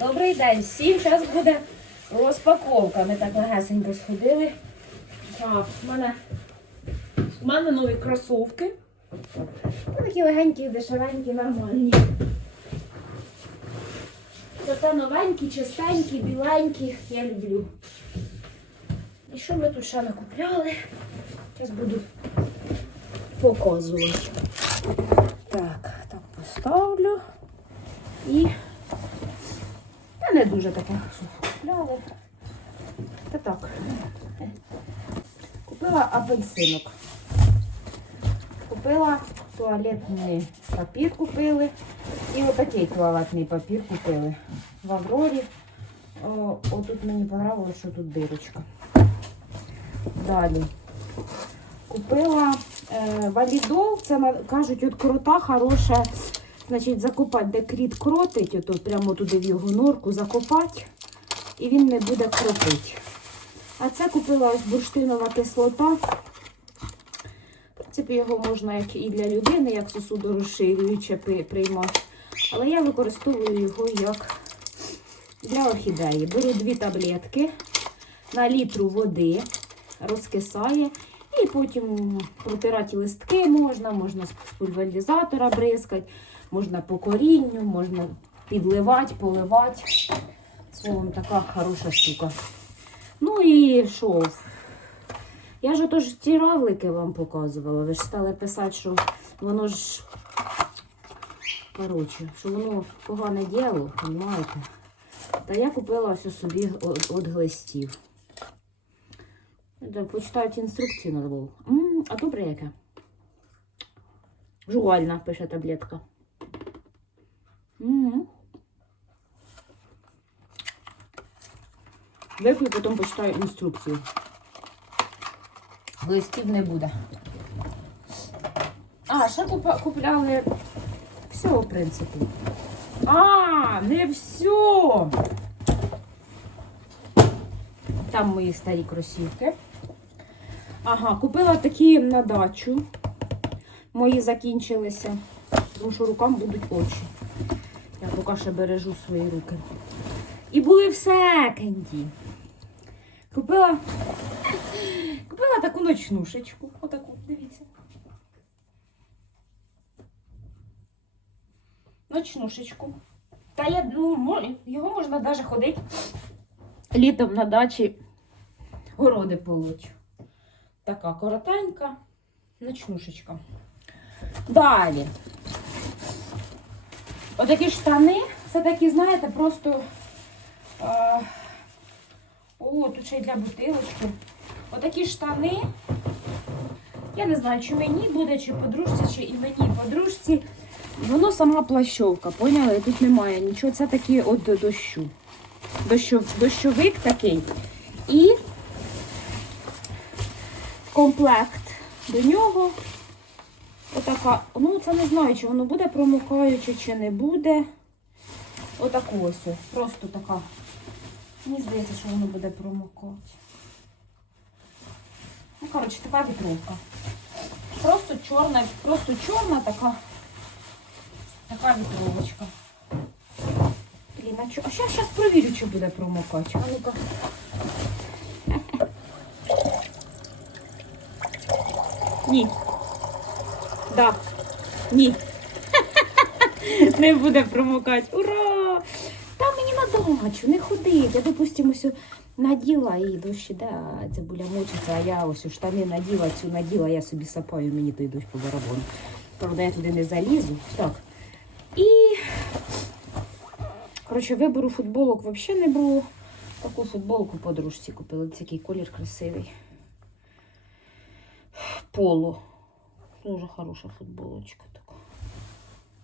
Добрий день всім. Зараз буде розпаковка. Ми так легесенько сходили. Так, в мене, в мене нові кросовки. Ну, Такі легенькі, дешевенькі, нормальні. Це та новенькі, чистенькі, біленькі. Я люблю. І що ми тут ще накупляли? Зараз буду показувати. Так, так поставлю. І дуже таке що. Та так. Купила апельсинок. Купила туалетний папір купили. І отакий туалетний папір купили. В Аврорі. О, отут мені подобалося, що тут дирочка. Далі. Купила е, валідол, це кажуть, от крута, хороша. Значить, закопати, де кріт кротить, ото прямо туди в його норку закопати, і він не буде кропити. А це купила ось бурштинова кислота. В принципі, його можна як і для людини, як сосудорозширююче при- приймати. Але я використовую його як для орхідеї. Беру дві таблетки на літру води, розкисає. І потім протирати листки можна, можна з пульверизатора бризкати, можна по корінню, можна підливати, поливати. Словом, така хороша штука. Ну і що? Я ж отож ті равлики вам показувала. Ви ж стали писати, що воно ж. Коротше, що воно погане діло, розумієте? Та я купила ось собі от глистів. Почитають інструкції на було. А добре яке? Жувальна, пише таблетка. М. Вип'ю, потім почитаю інструкцію. Листів не буде. А, ще купляли все, в принципі. А, не все. Там мої старі кросівки. Ага, купила такі на дачу. Мої закінчилися. Тому що рукам будуть очі. Поки ще бережу свої руки. І були в секонді. Купила. Купила таку ночнушечку. Отаку, дивіться. Ночнушечку. Та я, ну, його можна навіть ходити літом на дачі городи полоть. Така коротенька ночнушечка. Далі. Отакі штани. Це такі, знаєте, просто. О, тут ще й для бутилочки. Отакі штани. Я не знаю, чи мені буде, чи подружці, чи і мені подружці. Воно сама плащовка, поняли? Тут немає нічого. Це такі от до дощу. Дощов, дощовик такий. І комплект до нього. Отака, ну це не знаю, чи воно буде промокаюче, чи не буде. Отаку ось. Просто така. Мені здається, що воно буде промокати. Ну, коротше, така вітровка. Просто чорна, просто чорна така. Така вітровочка. Блін, а, а зараз, зараз провірю, чи буде промокач. А ну-ка. Ні. Да. Ні. Не буде промокати. Ура! Та мені на дачу, не ходить. Я, допустимо, наділа і дощ іде, а цибуля мочиться, а я ось у штани наділа, цю наділа, я собі сапаю, мені той дощ по барабону. Правда, я туди не залізу. Так. І, коротше, вибору футболок взагалі не було. Таку футболку подружці купила. Який колір красивий. Поло. Дуже хороша футболочка така.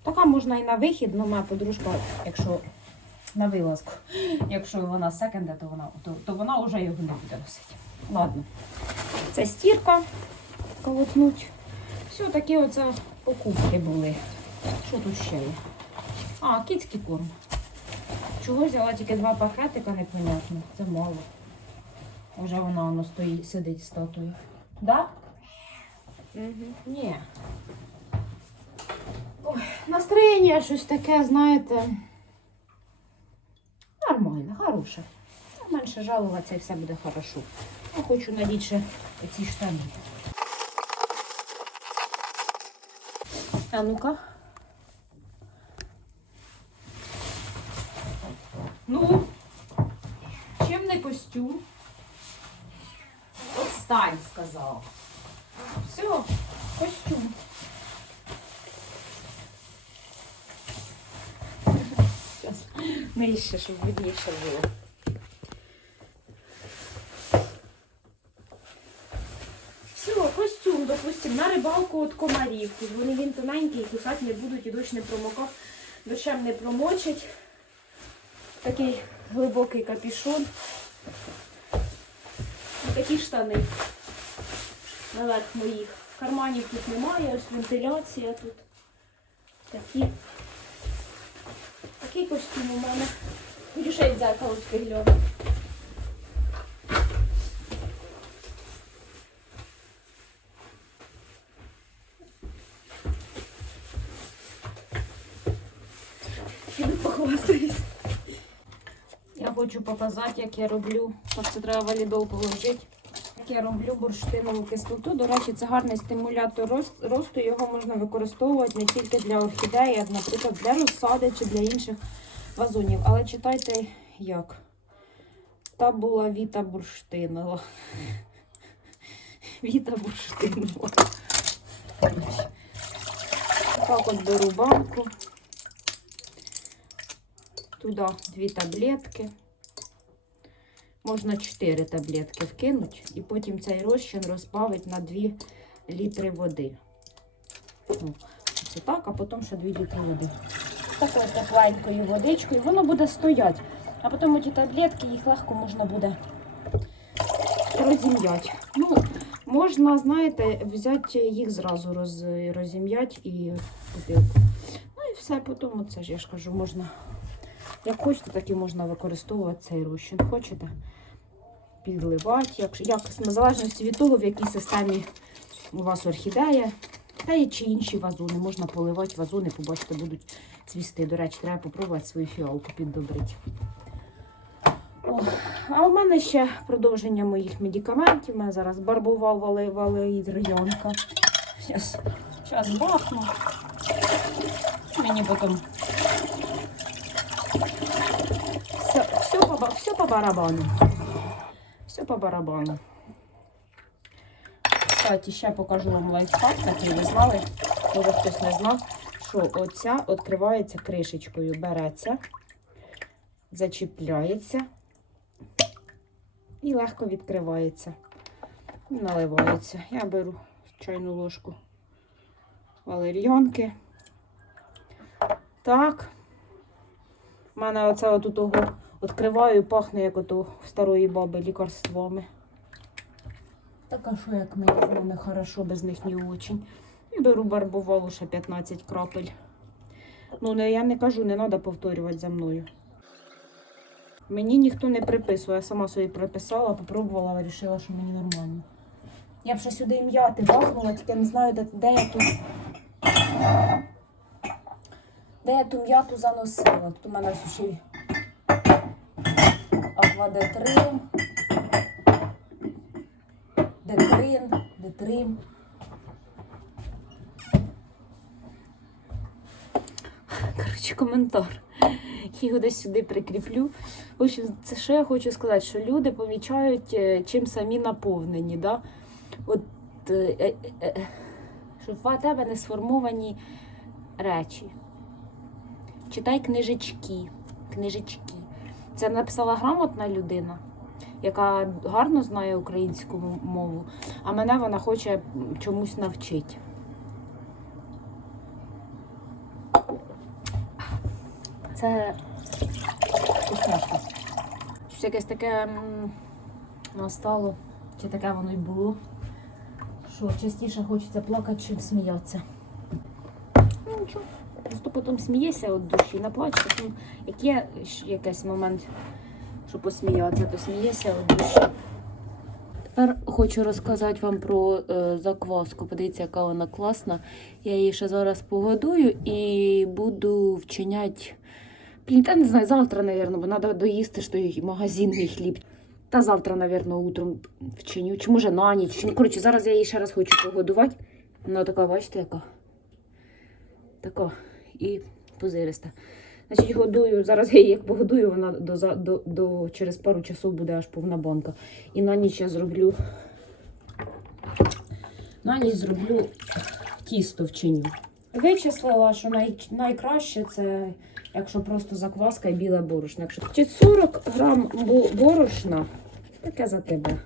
Така можна і на вихід, але моя подружка, якщо на вилазку, якщо вона секенда, то вона, то, то вона вже його не буде носити. Ладно. Це стірка колотнуть. Все, такі оце покупки були. Що тут ще є? А, кіцький корм. Чого взяла тільки два пакетика, непонятно. Це мало. Вже вона воно стоїть, сидить статую. Да? Угу. Ні. Ой, настроєння щось таке, знаєте. Хороше. Ну, Менше жалуватися і все буде хорошо. Я хочу надіти ці штани. А ну-ка. Ну, чим не костюм? Отстань, сказав. Все, костюм. Зараз нижче, щоб видніше було. Все, костюм, допустим, на рибалку від комарів. Вони він тоненький, кусати не будуть і дощ не промокав, дощем не промочить. Такий глибокий капюшон. І такі штани. Наверх моїх. Карманів тут немає, ось вентиляція тут. Такі. Такий костюм у мене. Хочу ще й дзеркало. Похвастаюсь. Я хочу показати, як я роблю. Ось це треба валідол положити. Я роблю бурштинову кислоту. До речі, це гарний стимулятор росту. Його можна використовувати не тільки для орхідеї, а, наприклад, для розсади чи для інших вазонів. Але читайте як. Та була Віта бурштинова. Віта бурштинова. Так от беру банку. Туди дві таблетки. Можна 4 таблетки вкинути і потім цей розчин розбавити на 2 літри води. Ну, це так, а потім ще 2 літри води. Такою тепленькою водичкою. Воно буде стояти. А потім ті таблетки, їх легко можна буде розім'яти. Ну, можна, знаєте, взяти їх зразу роз, розім'яти і бутилку. Ну і все, потім оце ж я ж кажу, можна. Як хочете, так і можна використовувати цей розчин. Хочете підливати, як, як в залежності від того, в якій системі у вас орхідея, та й чи інші вазони. Можна поливати вазони, побачите, будуть цвісти. До речі, треба попробувати свою фіалку піддобрити. О, а у мене ще продовження моїх медикаментів. У мене зараз барбував вали, валер'янка. Зараз, зараз бахну. Мені потім все, все, по, все по барабану. По барабану. Кстати, ще покажу вам лайфхак, такий ви знали. Може хтось не знав, що оця відкривається кришечкою. Береться, зачіпляється і легко відкривається. Наливається. Я беру чайну ложку валер'янки. Так. У мене оце от у відкриваю, пахне, як ото в старої баби лікарствами. Так а що, як мені з ними хорошо, без них не очень. І беру барбувалу ще 15 крапель. Ну, не, я не кажу, не треба повторювати за мною. Мені ніхто не приписує, я сама собі приписала, попробувала, вирішила, що мені нормально. Я б ще сюди і м'яти бахнула, тільки не знаю, де, де я тут. Де я ту м'яту заносила? Тут у мене ось ще й аквадетрин, детрин, детрин. Коротше, коментар. Його десь сюди прикріплю. В общем, це що я хочу сказати, що люди помічають, е, чим самі наповнені. Да? От, е, е, е, що в тебе не сформовані речі. Читай книжечки. Книжечки. Це написала грамотна людина, яка гарно знає українську мову, а мене вона хоче чомусь навчити. Це вкусняшка. Щось якесь таке настало, чи таке воно й було. Що частіше хочеться плакати, чим сміятися. Ну нічого. Просто потім смієшся від душі, наплачеш. Ну, як є якийсь момент, що посміятися, то смієшся від душі. Тепер хочу розказати вам про е, закваску. Подивіться, яка вона класна. Я її ще зараз погодую і буду вчиняти та не знаю, завтра, мабуть, бо треба доїсти ж той магазинний хліб. Та завтра, мабуть, утром вчиню. Чи може на ніч. Ну, коротше, зараз я її ще раз хочу погодувати. Вона така, бачите, яка. Така. І позириста. Значить, годую. Зараз я її як погодую, вона до, до, до, через пару часов буде аж повна банка. І на ніч я зроблю. На ніч зроблю тісто вчиню. Вичислила, що най, найкраще це, якщо просто закваска і біле борошно. Якщо чи 40 грам борошна, таке за тебе.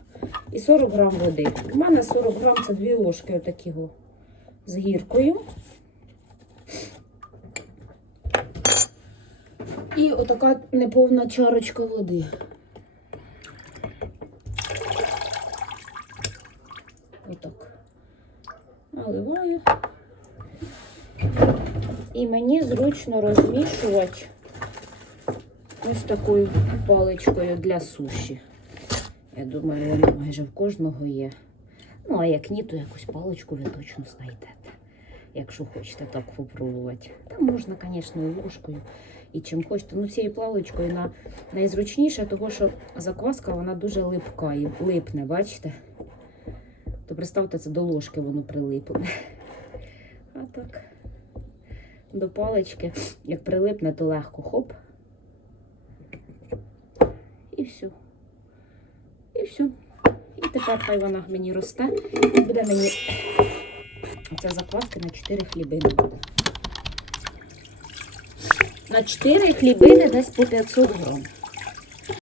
І 40 грам води. У мене 40 грам це дві ложки отакого з гіркою. І отака неповна чарочка води. Отак. Наливаю. І мені зручно розмішувати ось такою паличкою для суші. Я думаю, вона майже в кожного є. Ну, а як ні, то якусь паличку ви точно знайдете. Якщо хочете так попробувати. Там можна, звісно, і ложкою, і чим хочете. Ну, цією паличкою на, найзручніше, тому що закваска вона дуже липка і липне, бачите? То представте, це до ложки воно прилипне. А так до палички. Як прилипне, то легко хоп. І все. І все. І тепер хай вона мені росте. І буде мені ця закваска на 4 хлібини. буде. На 4 хлібини десь по 500 грам.